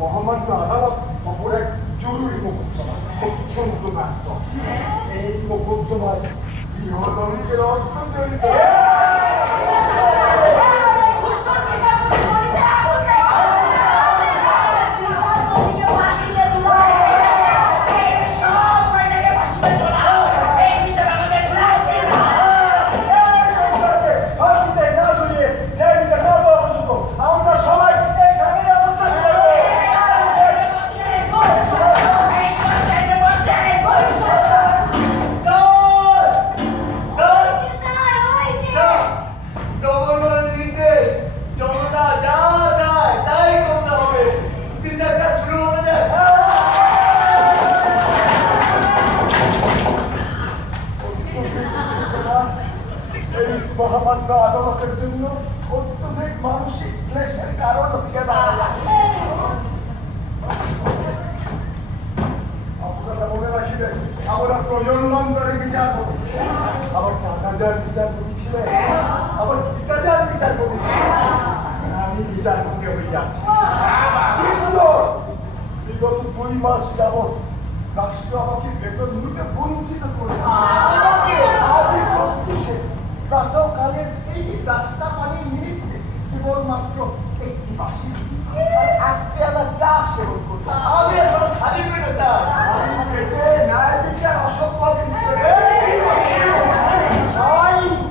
মহামান্য আদালত অপর এক জরুরি মোকদ্দমা অত্যন্ত ব্যস্ত। এই মোকদ্দমায় গৃহদণ্ডের অর্থ জড়িত। মহামান্য আদালতের জন্য অত্যধিক মানসিক ক্লেশের কারণ হচ্ছে দাঁড়ায়। আপনারা মনে রাখিবেন, আমরা প্রজন্মান্তরে বিচারপতি, আমার কাকাজার বিচারপতি ছিলেন, আমার পিতাজার বিচারপতি ছিলেন, আমি বিচারপতি হইয়াছি। কিন্তু বিগত 2 মাস যাবৎ রাষ্ট্র আমাকে বেতন দিতে বঞ্চিত করেছে। আজই প্রত্যুষে প্রাতকালের এই রাস্তা পানির নিমিত্তে কেবলমাত্র একটি বাসি আর 1 পেয়ালা চা সেবন করতে আমি এখন খালি পেটে স্যার। খালি পেটে ন্যায় বিচার অসম্ভব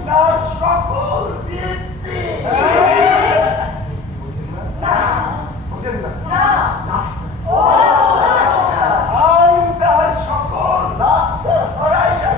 তার সকল দীপ্তি বুঝেন না আইন তার সকল রাস্তা হরাইয়া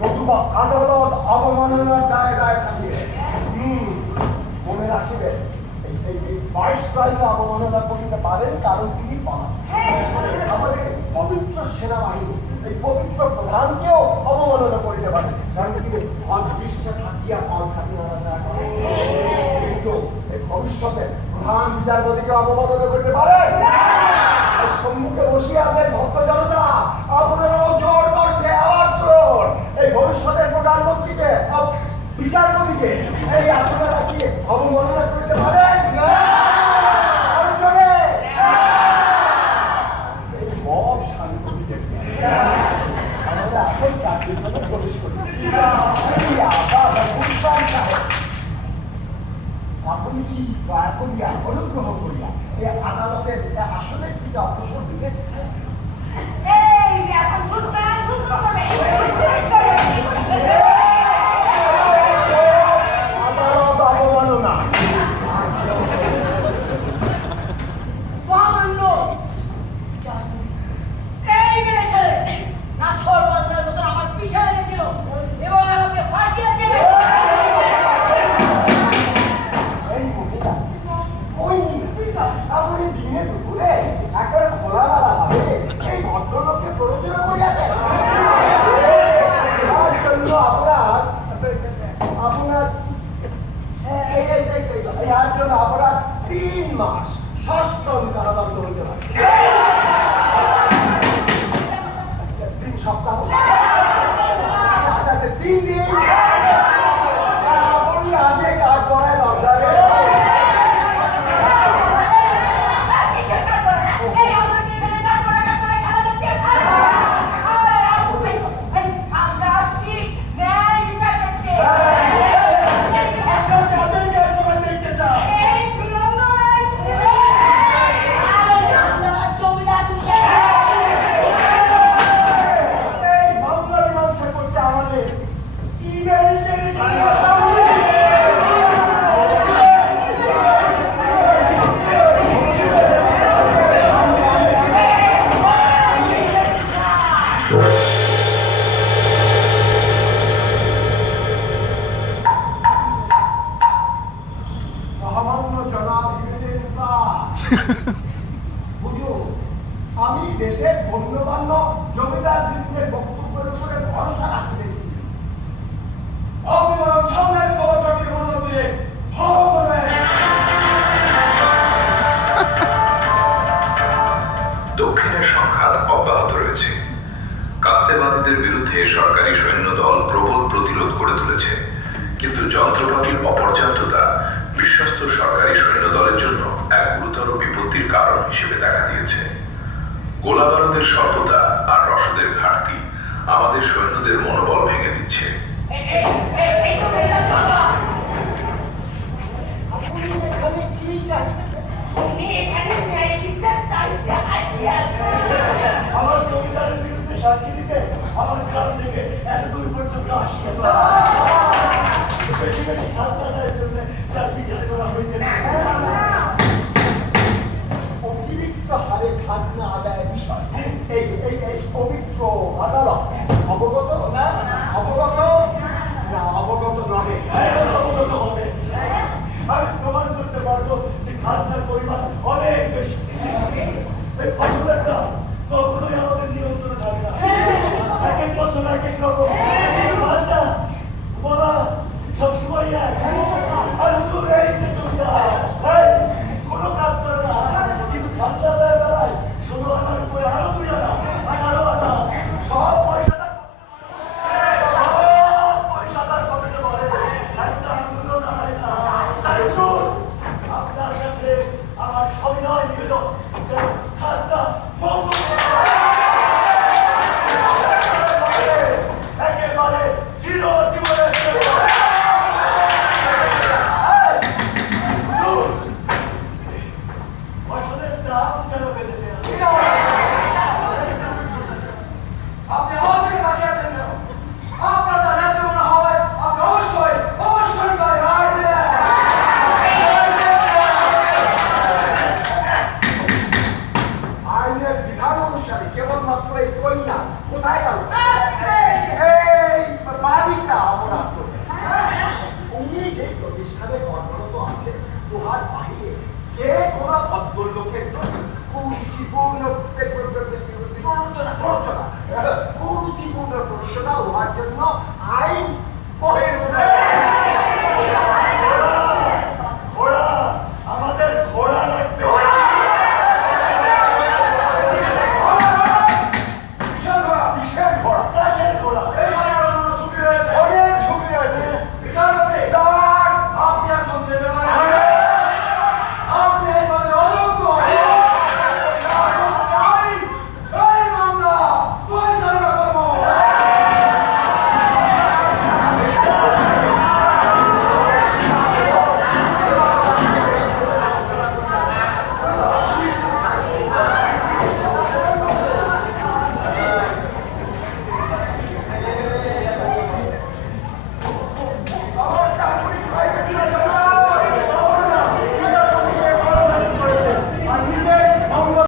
নতুবা আদালত অবমাননার দায় থাকিবে। মনে রাখিবেন, এই 22 তারিখে অবমাননা করিতে পারেন কারণ তিনি পান আমাদের পবিত্র সেনাবাহিনী, এই পবিত্র প্রধানকেও অবমাননা করিতে পারেন কারণ তিনি অদৃষ্টে থাকিয়া ফল থাকিয়া কিন্তু এই ভবিষ্যতে প্রধান বিচারপতিকে অবমাননা করতে পারেন। সম্মুখে বসিয়া আছেন ভক্ত জনতা, আপনারাও জোর কণ্ঠে আওয়াজ করুন, এই ভবিষ্যতের প্রধানমন্ত্রীকে বিচারপতিকে এই আপনারা কি অবমাননা করতে পারেন? এই মব শান্তিকে আমরা এখন চাকরির জন্য প্রবেশ করি। আপনি কি দয়া করিয়া অনুগ্রহ করিয়া এই আদালতের আসনের দিকে অগ্রসর দিকে আদালত অবমাননা আমার পিছনে লেগেছিল এবং আমাকে ফাঁসিয়েছিল। আপনি দিনে দুপুরে একেবারে খোলামেলা ভাবে এই ভদ্রলোককে প্ররোচনা করিয়াছে। আপনার জন্য আপনার 3 মাস সশ্রম কারাদণ্ড হইতে পারে। 3 সপ্তাহ, আচ্ছা 3 দিন আপনি আগে কাজ করায় দরকার। আমি দেশের গণ্যমান্য জমিদার বৃন্দের বক্তব্যের উপরে ভরসা রাখিতেছি। অবিলম্বে সামনের খবরটাকে মনোযোগ দিয়ে ফলো করবে। দক্ষিণের সংঘাত অব্যাহত রয়েছে। কাস্তেবাদীদের বিরুদ্ধে সরকারি সৈন্যদল প্রবল প্রতিরোধ গড়ে তুলেছে, কিন্তু যন্ত্রপাতির অপর্যাপ্ততা বিশ্বস্ত সরকারি সৈন্যদলের জন্য এক গুরুতর বিপত্তির কারণ হিসেবে দেখা দিয়েছে। গোলাবারুদের স্বল্পতা আর রসদের ঘাটতি আমাদের সৈন্যদের মনোবল ভেঙে দিচ্ছে। আপনি এখানে কি চাইতেছেন? আমার জমিদারের বিরুদ্ধে সাক্ষী দিতে আমার গ্রাম থেকে 1-2 পর্যন্ত আসিয়াছে। বেশি বেশি খাজনা দেওয়ার জন্য তার বিচার করা হইতে অতিরিক্ত হারে খাজনা আদায়ের বিষয় এই পবিত্র আদালত অবগত না? অবগত না? অবগত নহে, অবগত হবে। আমি প্রমাণ করতে পারবো যে খাজনার পরিমাণ অনেক বেশি। এই ফসলের দাম কখনোই আমাদের নিয়ন্ত্রণে থাকে না। এক এক বছর এক এক রকম, কিন্তু খাজনা বলা সবসময় এক। আর হুজুর এই যে জমিদার, এই কোনো কাজ করে না, কিন্তু খাজনা দেয় বেলায় 16 আনার উপরে আরো 2 আনা, 18 আনা, সব পয়সাটা পকেটে ভরে। একটা আন্দোলন হয় না। তাই হুজুর, আপনার কাছে আমার সবিনয় নিবেদন যেন খাজনা মওকুফ একেবারে চিরজীবনের জন্য। হুজুর, ফসলের দাম কেন বেঁধে দেয়া? আপনি আমাদের কাছে আছেন কেন? আপনার যা ন্যায্য মনে হয় আপনি অবশ্যই তার রায় দেবেন। আইনের বিধান অনুসারে কেবলমাত্র এই কন্যা কোথায় গেল? এই বালিকা অপরাধ করবে। উনি যে প্রতিষ্ঠানে কর্মরত আছে উহার বাহিরে যে কোনো ভদ্রলোকের প্রতি কুরুচিপূর্ণ প্ররোচনা উহার জন্য আইন